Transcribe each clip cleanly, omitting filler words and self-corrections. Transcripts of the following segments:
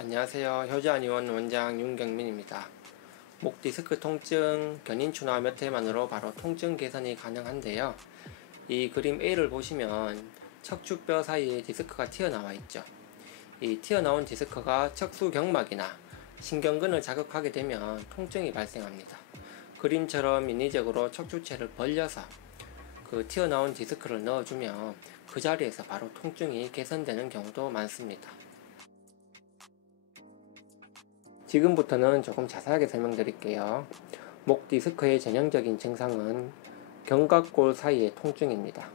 안녕하세요. 효자한의원 원장 윤경민입니다. 목 디스크 통증 견인 추나 몇 회만으로 바로 통증 개선이 가능한데요. 이 그림 A를 보시면 척추뼈 사이에 디스크가 튀어나와 있죠. 이 튀어나온 디스크가 척수경막이나 신경근을 자극하게 되면 통증이 발생합니다. 그림처럼 인위적으로 척추체를 벌려서 그 튀어나온 디스크를 넣어주면 그 자리에서 바로 통증이 개선되는 경우도 많습니다. 지금부터는 조금 자세하게 설명드릴게요. 목 디스크의 전형적인 증상은 견갑골 사이의 통증입니다.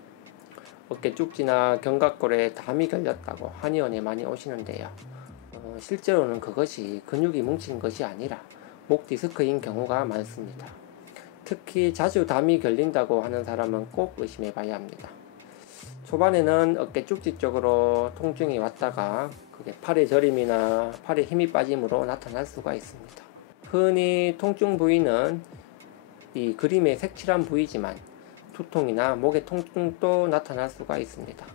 어깨 쭉지나 견갑골에 담이 걸렸다고 한의원에 많이 오시는데요. 실제로는 그것이 근육이 뭉친 것이 아니라 목 디스크인 경우가 많습니다. 특히 자주 담이 걸린다고 하는 사람은 꼭 의심해 봐야 합니다. 초반에는 어깨 쭉지 쪽으로 통증이 왔다가 그게 팔의 저림이나 팔에 힘이 빠짐으로 나타날 수가 있습니다. 흔히 통증 부위는 이 그림의 색칠한 부위지만 두통이나 목의 통증도 나타날 수가 있습니다.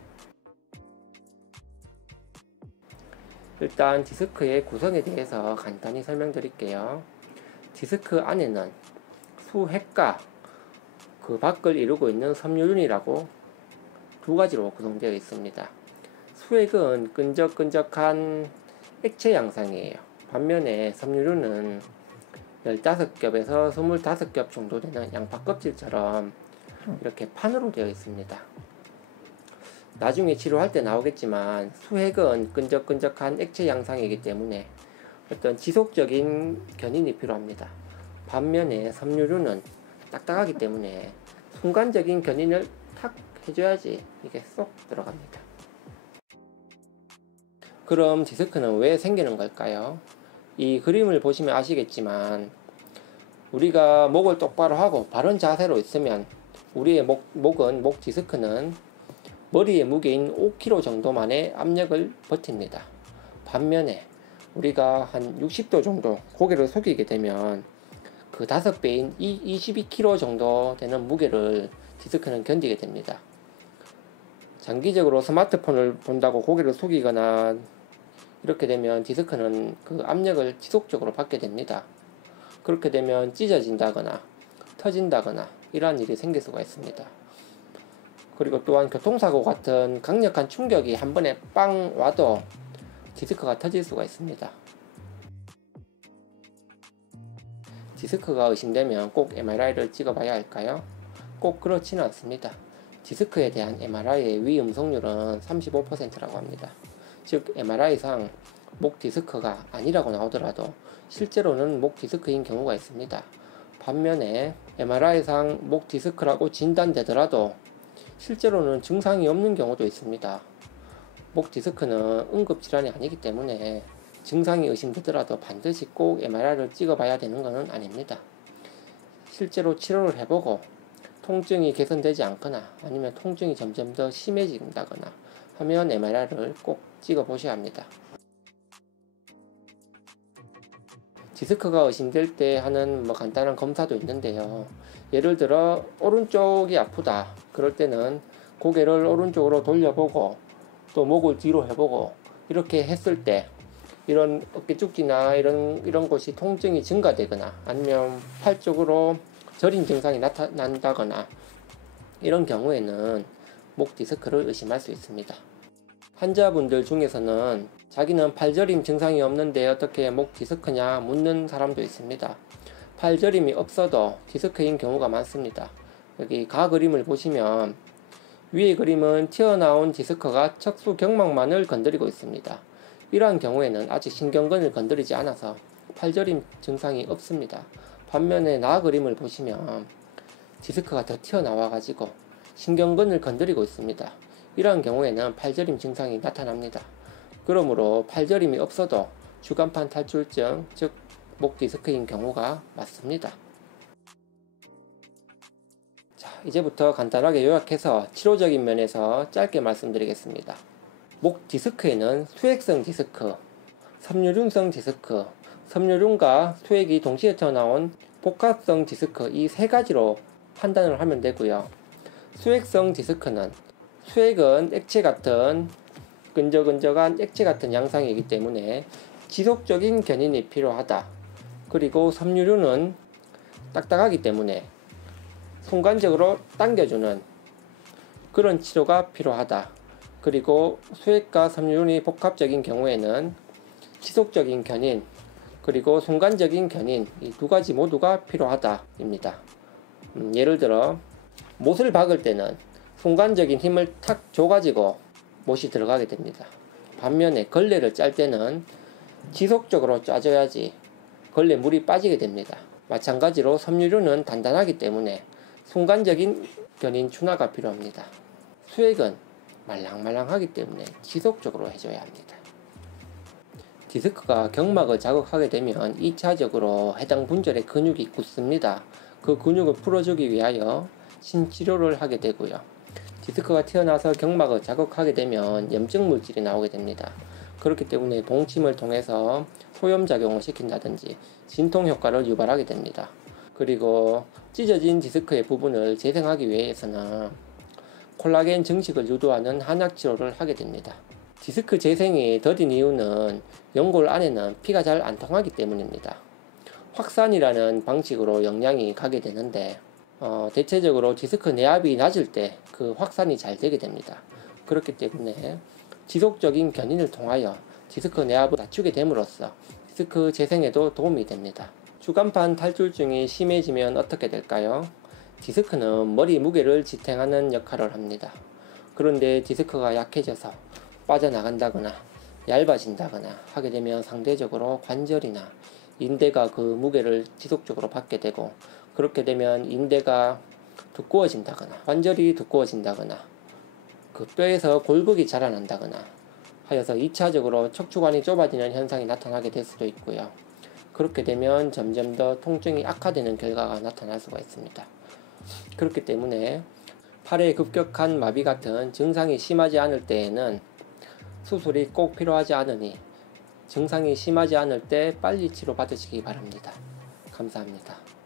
일단 디스크의 구성에 대해서 간단히 설명드릴게요. 디스크 안에는 수핵과 그 밖을 이루고 있는 섬유륜이라고 두 가지로 구성되어 있습니다. 수핵은 끈적끈적한 액체 양상이에요. 반면에 섬유륜은 15겹에서 25겹 정도 되는 양파 껍질처럼 이렇게 판으로 되어 있습니다. 나중에 치료할 때 나오겠지만 수핵은 끈적끈적한 액체 양상이기 때문에 어떤 지속적인 견인이 필요합니다. 반면에 섬유륜은 딱딱하기 때문에 순간적인 견인을 탁 해줘야지 이게 쏙 들어갑니다. 그럼 디스크는 왜 생기는 걸까요? 이 그림을 보시면 아시겠지만 우리가 목을 똑바로 하고 바른 자세로 있으면 우리의 목 디스크는 머리의 무게인 5kg 정도만의 압력을 버팁니다. 반면에 우리가 한 60도 정도 고개를 숙이게 되면 그 5배인 22kg 정도 되는 무게를 디스크는 견디게 됩니다. 장기적으로 스마트폰을 본다고 고개를 숙이거나 이렇게 되면 디스크는 그 압력을 지속적으로 받게 됩니다. 그렇게 되면 찢어진다거나 터진다거나 이러한 일이 생길 수가 있습니다. 그리고 또한 교통사고 같은 강력한 충격이 한 번에 빵 와도 디스크가 터질 수가 있습니다. 디스크가 의심되면 꼭 MRI를 찍어봐야 할까요? 꼭 그렇지는 않습니다. 디스크에 대한 MRI의 위음성률은 35%라고 합니다. 즉 MRI상 목 디스크가 아니라고 나오더라도 실제로는 목 디스크인 경우가 있습니다. 반면에 MRI상 목 디스크라고 진단되더라도 실제로는 증상이 없는 경우도 있습니다. 목 디스크는 응급질환이 아니기 때문에 증상이 의심되더라도 반드시 꼭 MRI를 찍어봐야 되는 것은 아닙니다. 실제로 치료를 해보고 통증이 개선되지 않거나 아니면 통증이 점점 더 심해진다거나 하면 MRI를 꼭 찍어보셔야 합니다. 디스크가 의심될 때 하는 간단한 검사도 있는데요. 예를 들어 오른쪽이 아프다 그럴 때는 고개를 오른쪽으로 돌려보고 또 목을 뒤로 해보고 이렇게 했을 때 이런 어깨 쭉지나 이런 곳이 통증이 증가되거나 아니면 팔 쪽으로 저림 증상이 나타난다거나 이런 경우에는 목 디스크를 의심할 수 있습니다. 환자분들 중에서는 자기는 팔저림 증상이 없는데 어떻게 목 디스크냐 묻는 사람도 있습니다. 팔저림이 없어도 디스크인 경우가 많습니다. 여기 가 그림을 보시면 위의 그림은 튀어나온 디스크가 척수경막만을 건드리고 있습니다. 이러한 경우에는 아직 신경근을 건드리지 않아서 팔저림 증상이 없습니다. 반면에 나 그림을 보시면 디스크가 더 튀어나와 가지고 신경근을 건드리고 있습니다. 이러한 경우에는 팔저림 증상이 나타납니다. 그러므로 팔저림이 없어도 주간판 탈출증, 즉 목 디스크인 경우가 맞습니다. 자, 이제부터 간단하게 요약해서 치료적인 면에서 짧게 말씀드리겠습니다. 목 디스크에는 수액성 디스크, 섬유륜성 디스크, 섬유륜과 수액이 동시에 튀어나온 복합성 디스크 이 세 가지로 판단을 하면 되고요. 수액성 디스크는 수액은 액체 같은 끈적끈적한 액체 같은 양상이기 때문에 지속적인 견인이 필요하다. 그리고 섬유류는 딱딱하기 때문에 순간적으로 당겨주는 그런 치료가 필요하다. 그리고 수액과 섬유륜이 복합적인 경우에는 지속적인 견인 그리고 순간적인 견인, 이 두 가지 모두가 필요하다입니다. 예를 들어 못을 박을 때는 순간적인 힘을 탁 줘가지고 못이 들어가게 됩니다. 반면에 걸레를 짤 때는 지속적으로 짜줘야지 걸레 물이 빠지게 됩니다. 마찬가지로 섬유류는 단단하기 때문에 순간적인 견인 춘화가 필요합니다. 수액은 말랑말랑하기 때문에 지속적으로 해줘야 합니다. 디스크가 경막을 자극하게 되면 2차적으로 해당 분절의 근육이 굳습니다. 그 근육을 풀어주기 위하여 신치료를 하게 되고요. 디스크가 튀어나와서 경막을 자극하게 되면 염증 물질이 나오게 됩니다. 그렇기 때문에 봉침을 통해서 소염작용을 시킨다든지 진통 효과를 유발하게 됩니다. 그리고 찢어진 디스크의 부분을 재생하기 위해서는 콜라겐 증식을 유도하는 한약 치료를 하게 됩니다. 디스크 재생이 더딘 이유는 연골 안에는 피가 잘 안 통하기 때문입니다. 확산이라는 방식으로 영양이 가게 되는데 대체적으로 디스크 내압이 낮을 때 그 확산이 잘 되게 됩니다. 그렇기 때문에 지속적인 견인을 통하여 디스크 내압을 낮추게 됨으로써 디스크 재생에도 도움이 됩니다. 주간판 탈출증이 심해지면 어떻게 될까요? 디스크는 머리 무게를 지탱하는 역할을 합니다. 그런데 디스크가 약해져서 빠져나간다거나 얇아진다거나 하게 되면 상대적으로 관절이나 인대가 그 무게를 지속적으로 받게 되고, 그렇게 되면 인대가 두꺼워진다거나 관절이 두꺼워진다거나 그 뼈에서 골격이 자라난다거나 하여서 2차적으로 척추관이 좁아지는 현상이 나타나게 될 수도 있고요. 그렇게 되면 점점 더 통증이 악화되는 결과가 나타날 수가 있습니다. 그렇기 때문에 팔의 급격한 마비 같은 증상이 심하지 않을 때에는 수술이 꼭 필요하지 않으니 증상이 심하지 않을 때 빨리 치료받으시기 바랍니다. 감사합니다.